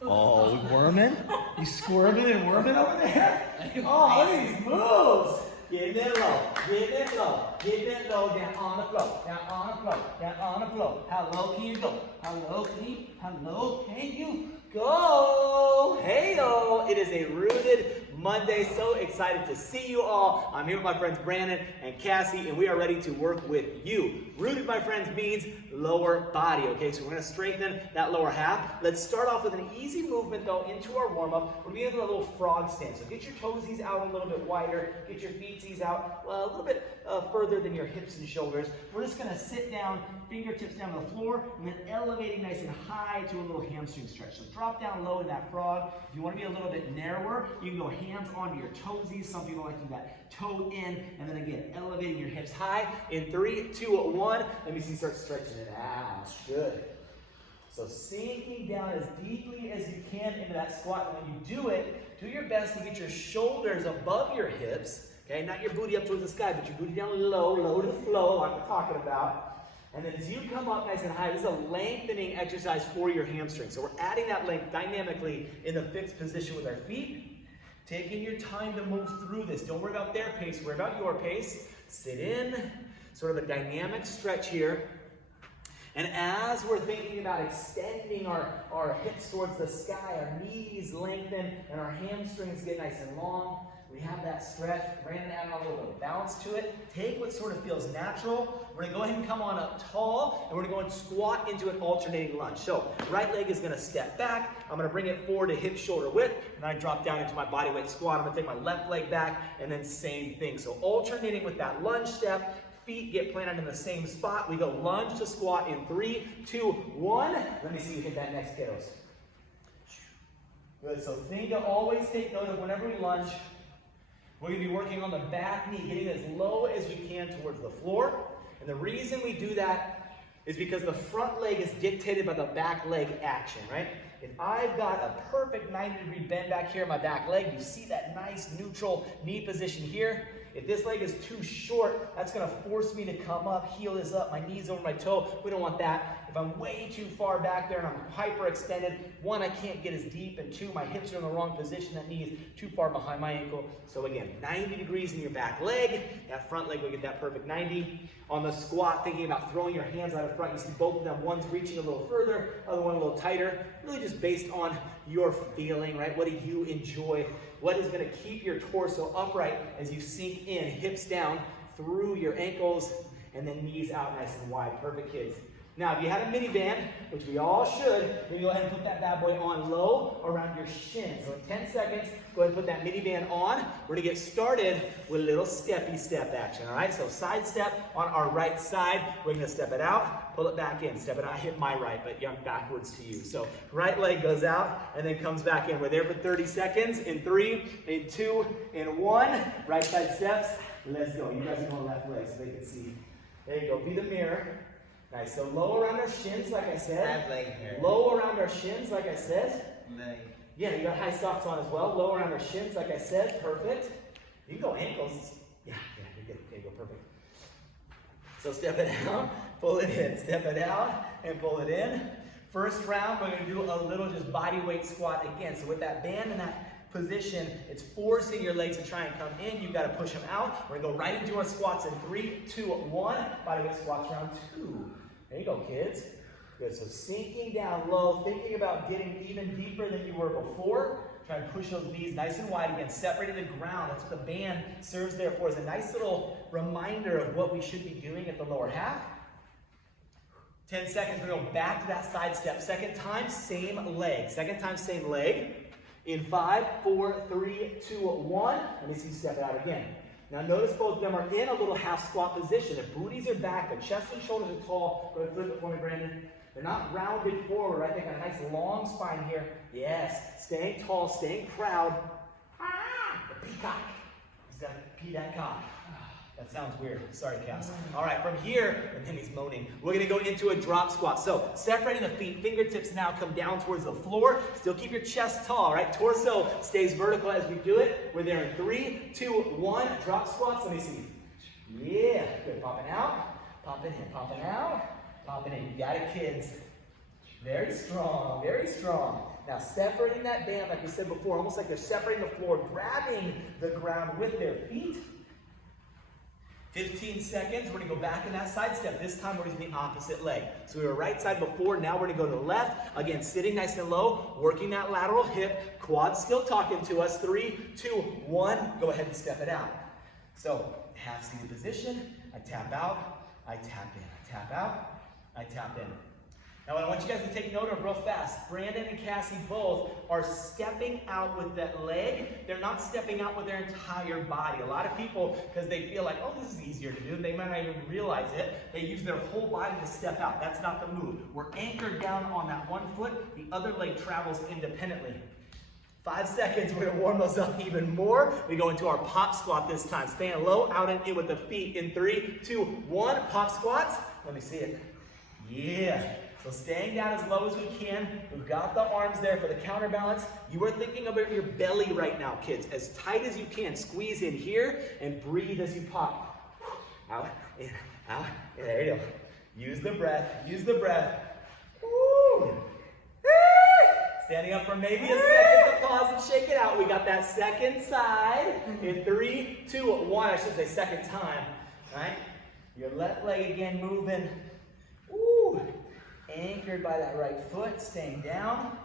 Oh, worming? You squirming and worming over there? Oh, look at these moves. Getting it low, getting it low, getting it low, down on the floor, down on the floor, down on the floor. How low can you go? How low can you go? Hey-o, it is a Rooted Monday. So excited to see you all. I'm here with my friends Brandon and Cassie, and we are ready to work with you. Rooted, my friends, means lower body, okay? So we're gonna strengthen that lower half. Let's start off with an easy movement, though, into our warm-up. We're gonna do a little frog stance. So get your toesies out a little bit wider, get your feetsies out a little bit further than your hips and shoulders. We're just gonna sit down, fingertips down to the floor, and then elevating nice and high to a little hamstring stretch. So drop down low in that frog. If you wanna be a little bit narrower, you can go hands onto your toesies. Some people like to do that toe in, and then again, elevating your hips high. In 3, 2, 1. Let me see you start stretching it out. Good. So sinking down as deeply as you can into that squat. And when you do it, do your best to get your shoulders above your hips. Okay, not your booty up towards the sky, but your booty down low, low to the flow, like we're talking about. And then as you come up nice and high, this is a lengthening exercise for your hamstring. So we're adding that length dynamically in the fixed position with our feet. Taking your time to move through this. Don't worry about their pace, worry about your pace. Sit in, sort of a dynamic stretch here. And as we're thinking about extending our hips towards the sky, our knees lengthen, and our hamstrings get nice and long, we have that stretch. Brandon added a little bit of balance to it. Take what sort of feels natural. We're going to go ahead and come on up tall, and we're going to go and squat into an alternating lunge. So right leg is going to step back. I'm going to bring it forward to hip shoulder width, and I drop down into my body weight squat. I'm going to take my left leg back, and then same thing. So alternating with that lunge step. Feet get planted in the same spot. We go lunge to squat in 3, 2, 1. Let me see you hit that next, kiddos. Good, so think to always take note of whenever we lunge, we're going to be working on the back knee, getting as low as we can towards the floor. And the reason we do that is because the front leg is dictated by the back leg action, right? If I've got a perfect 90-degree bend back here in my back leg, you see that nice neutral knee position here. If this leg is too short, that's going to force me to come up, heel is up, my knee's over my toe. We don't want that. If I'm way too far back there and I'm hyperextended, 1, I can't get as deep, and 2, my hips are in the wrong position. That knee is too far behind my ankle. So again, 90 degrees in your back leg. That front leg will get that perfect 90. On the squat, thinking about throwing your hands out in front, you see both of them. One's reaching a little further, other one a little tighter. Really just based on your feeling, right? What do you enjoy? What is going to keep your torso upright as you sink in, hips down through your ankles, and then knees out nice and wide. Perfect, kids. Now, if you have a mini band, which we all should, then go ahead and put that bad boy on low around your shin. So in 10 seconds, go ahead and put that mini band on. We're going to get started with a little steppy step action, all right? So side step on our right side. We're going to step it out, pull it back in. Step it out, hit my right, but young backwards to you. So right leg goes out and then comes back in. We're there for 30 seconds. In 3, in 2, in 1. Right side steps. Let's go. You guys are going left leg so they can see. There you go. Be the mirror. Nice, so low around our shins, like I said. Leg here. Low around our shins, like I said. Leg. Yeah, you got high socks on as well. Low around our shins, like I said. Perfect. You can go ankles. Yeah, you're good. There you go, perfect. So step it out, pull it in. Step it out and pull it in. First round, we're going to do a little just body weight squat again. So with that band and that position, it's forcing your legs to try and come in. You've got to push them out. We're going to go right into our squats in 3, 2, 1. Body weight squats round 2. There you go, kids. Good. So sinking down low, thinking about getting even deeper than you were before. Try and push those knees nice and wide again, separating the ground. That's what the band serves there for, as a nice little reminder of what we should be doing at the lower half. 10 seconds, we're going to go back to that side step. Second time, same leg. Second time, same leg. In 5, 4, 3, 2, 1. Let me see you step it out again. Now notice both of them are in a little half squat position. Their booties are back, their chest and shoulders are tall. Go ahead and flip it for me, Brandon. They're not rounded forward, right? They got a nice long spine here. Yes, staying tall, staying proud. Ah, the peacock. He's got to pee that cock. That sounds weird. Sorry, Cass. All right, from here, and then he's moaning, we're going to go into a drop squat. So separating the feet, fingertips now come down towards the floor. Still keep your chest tall, right? Torso stays vertical as we do it. We're there in 3, 2, 1. Drop squats. Let me see. Yeah, good. Popping out, popping in, popping out, popping in. You got it, kids. Very strong, very strong. Now separating that band, like we said before, almost like they're separating the floor, grabbing the ground with their feet. 15 seconds, we're gonna go back in that side step. This time we're using the opposite leg. So we were right side before, now we're gonna go to the left. Again, sitting nice and low, working that lateral hip, quads still talking to us. 3, 2, 1, go ahead and step it out. So, half seated position, I tap out, I tap in, I tap out, I tap in. Now what I want you guys to take note of real fast, Brandon and Cassie both are stepping out with that leg. They're not stepping out with their entire body. A lot of people, because they feel like, oh, this is easier to do, they might not even realize it, they use their whole body to step out. That's not the move. We're anchored down on that one foot, the other leg travels independently. 5 seconds, we're gonna warm those up even more. We go into our pop squat this time. Staying low, out and in with the feet in 3, 2, 1, pop squats. Let me see it. Yeah. So staying down as low as we can. We've got the arms there for the counterbalance. You are thinking about your belly right now, kids. As tight as you can. Squeeze in here and breathe as you pop. Out, in, out. Yeah, there you go. Use the breath. Use the breath. Woo. Standing up for maybe a second to pause and shake it out. We got that second side in 3, 2, 1. I should say second time. Right? Your left leg again moving. Woo. Anchored by that right foot, staying down.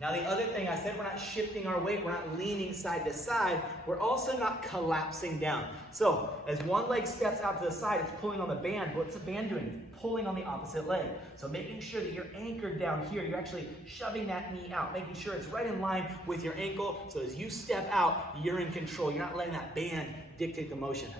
Now the other thing, I said we're not shifting our weight, we're not leaning side to side, we're also not collapsing down. So as one leg steps out to the side, it's pulling on the band. What's the band doing? It's pulling on the opposite leg. So making sure that you're anchored down here, you're actually shoving that knee out, making sure it's right in line with your ankle, so as you step out, you're in control. You're not letting that band dictate the motion.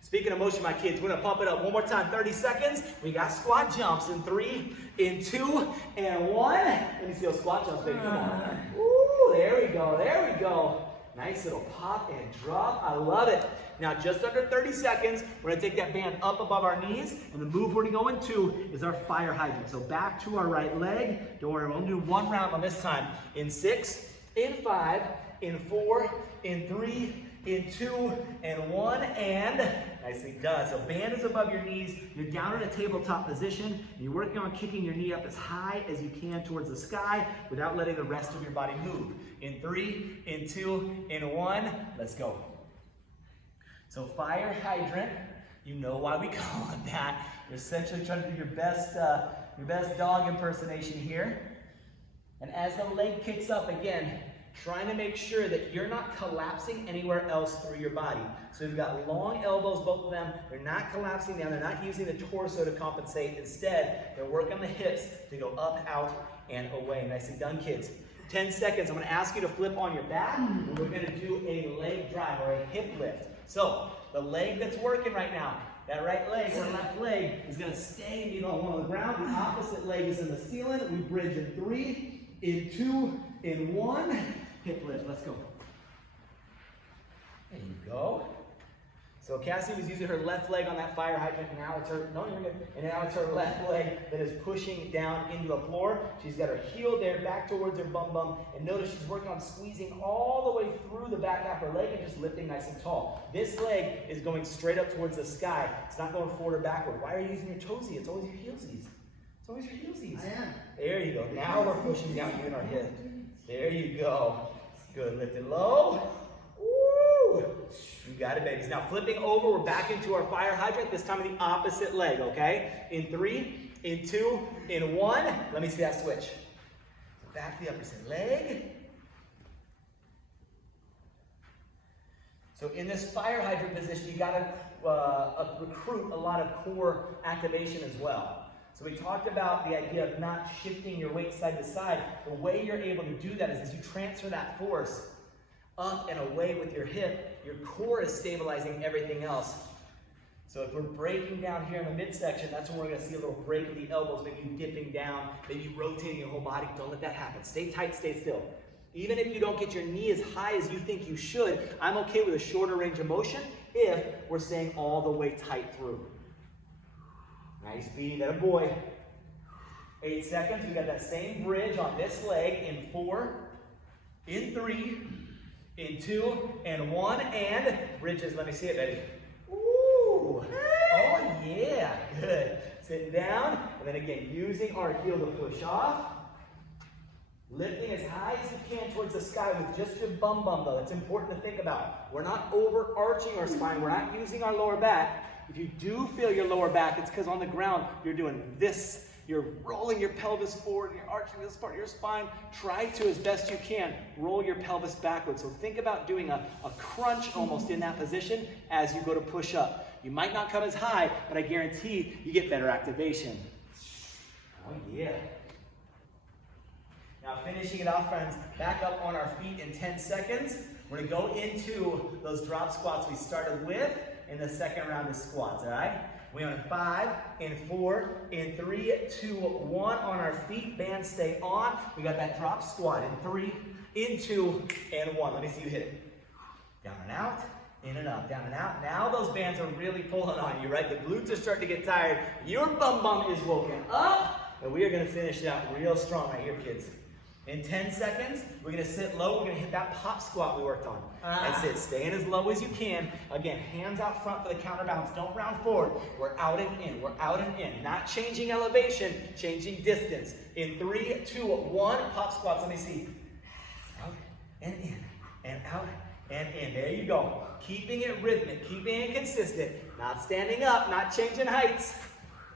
Speaking of motion, my kids, we're gonna pump it up one more time, 30 seconds. We got squat jumps in 3, in 2, and 1. Let me see those squat jumps, baby, come on. Ooh, there we go, there we go. Nice little pop and drop, I love it. Now just under 30 seconds, we're gonna take that band up above our knees, and the move we're gonna go into is our fire hydrant. So back to our right leg. Don't worry, we'll do one round on this time. In 6, in 5, in 4, in 3, in 2, and 1, and nicely done. So band is above your knees, you're down in a tabletop position, and you're working on kicking your knee up as high as you can towards the sky without letting the rest of your body move. In 3, in 2, in 1, let's go. So fire hydrant, you know why we call it that. You're essentially trying to do your best dog impersonation here. And as the leg kicks up again, trying to make sure that you're not collapsing anywhere else through your body. So we've got long elbows, both of them. They're not collapsing down. They're not using the torso to compensate. Instead, they're working the hips to go up, out, and away. Nicely done, kids. 10 seconds. I'm going to ask you to flip on your back, and we're going to do a leg drive or a hip lift. So the leg that's working right now, that right leg or left leg is going to stay on the ground. The opposite leg is in the ceiling. We bridge in 3, in 2, in 1. Hip lift, let's go. There you go. So Cassie was using her left leg on that fire hydrant, and now it's her, no, you're good. And now it's her left leg that is pushing down into the floor. She's got her heel there, back towards her bum bum, and notice she's working on squeezing all the way through the back half of her leg and just lifting nice and tall. This leg is going straight up towards the sky. It's not going forward or backward. Why are you using your toesies? It's always your heelsies. It's always your heelsies. I am. There you go. Now we're pushing down in our hip. There you go. Good, lift it low. Woo! You got it, babies. Now flipping over, we're back into our fire hydrant, this time in the opposite leg, okay? In 3, in 2, in 1. Let me see that switch. So back to the opposite leg. So in this fire hydrant position, you gotta recruit a lot of core activation as well. So we talked about the idea of not shifting your weight side to side. The way you're able to do that is as you transfer that force up and away with your hip, your core is stabilizing everything else. So if we're breaking down here in the midsection, that's when we're going to see a little break of the elbows, maybe you dipping down, maybe rotating your whole body. Don't let that happen. Stay tight, stay still. Even if you don't get your knee as high as you think you should, I'm okay with a shorter range of motion if we're staying all the way tight through. Nice beat, that a boy. 8 seconds, we got that same bridge on this leg in 4, in 3, in 2, and 1, and bridges. Let me see it, baby. Ooh, oh yeah, good. Sitting down, and then again, using our heel to push off. Lifting as high as you can towards the sky with just your bum though. That's important to think about. We're not overarching our spine. We're not using our lower back. If you do feel your lower back, it's because on the ground you're doing this. You're rolling your pelvis forward and you're arching this part of your spine. Try to, as best you can, roll your pelvis backwards. So think about doing a crunch almost in that position as you go to push up. You might not come as high, but I guarantee you get better activation. Oh yeah. Now finishing it off, friends, back up on our feet in 10 seconds. We're gonna go into those drop squats we started with in the second round of squats, all right? We're on 5, in 4, in 3, 2, 1 on our feet. Band stay on. We got that drop squat in 3, in 2, and 1. Let me see you hit it. Down and out, in and up, down and out. Now those bands are really pulling on you, right? The glutes are starting to get tired. Your bum is woken up. And we are going to finish it out real strong right here, kids. In 10 seconds, we're going to sit low. We're going to hit that pop squat we worked on. That's it. Staying as low as you can. Again, hands out front for the counterbalance. Don't round forward. We're out and in. We're out and in. Not changing elevation, changing distance. In 3, 2, 1, pop squats. Let me see. Out and in. And out and in. There you go. Keeping it rhythmic. Keeping it consistent. Not standing up. Not changing heights.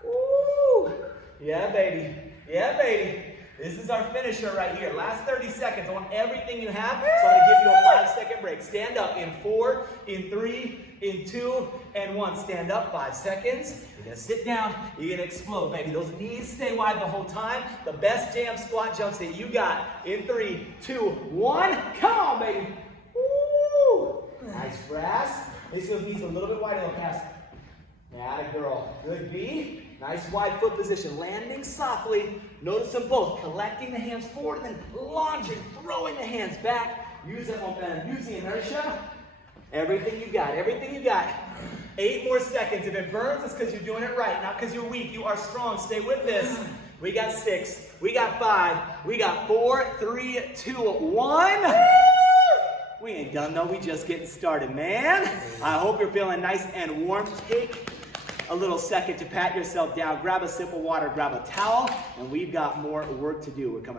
Woo! Yeah, baby. Yeah, baby. This is our finisher right here. Last 30 seconds. I want everything you have, so I'm going to give you a 5-second break. Stand up in 4, in 3, in 2, and 1. Stand up, 5 seconds. You're going to sit down. You're going to explode, baby. Those knees stay wide the whole time. The best jam squat jumps that you got in 3, 2, 1. Come on, baby. Woo! Nice brass. Place those knees a little bit wider, though, Cass. Atta girl. Good B. Nice wide foot position. Landing softly. Notice them both. Collecting the hands forward, then lunging, throwing the hands back. Use that momentum. Use the inertia. Everything you got. Everything you got. 8 more seconds. If it burns, it's because you're doing it right, not because you're weak. You are strong. Stay with this. We got 6. We got 5. We got 4, 3, 2, 1. We ain't done though. We just getting started, man. I hope you're feeling nice and warm. Take a little second to pat yourself down. Grab a sip of water, grab a towel, and we've got more work to do. We're coming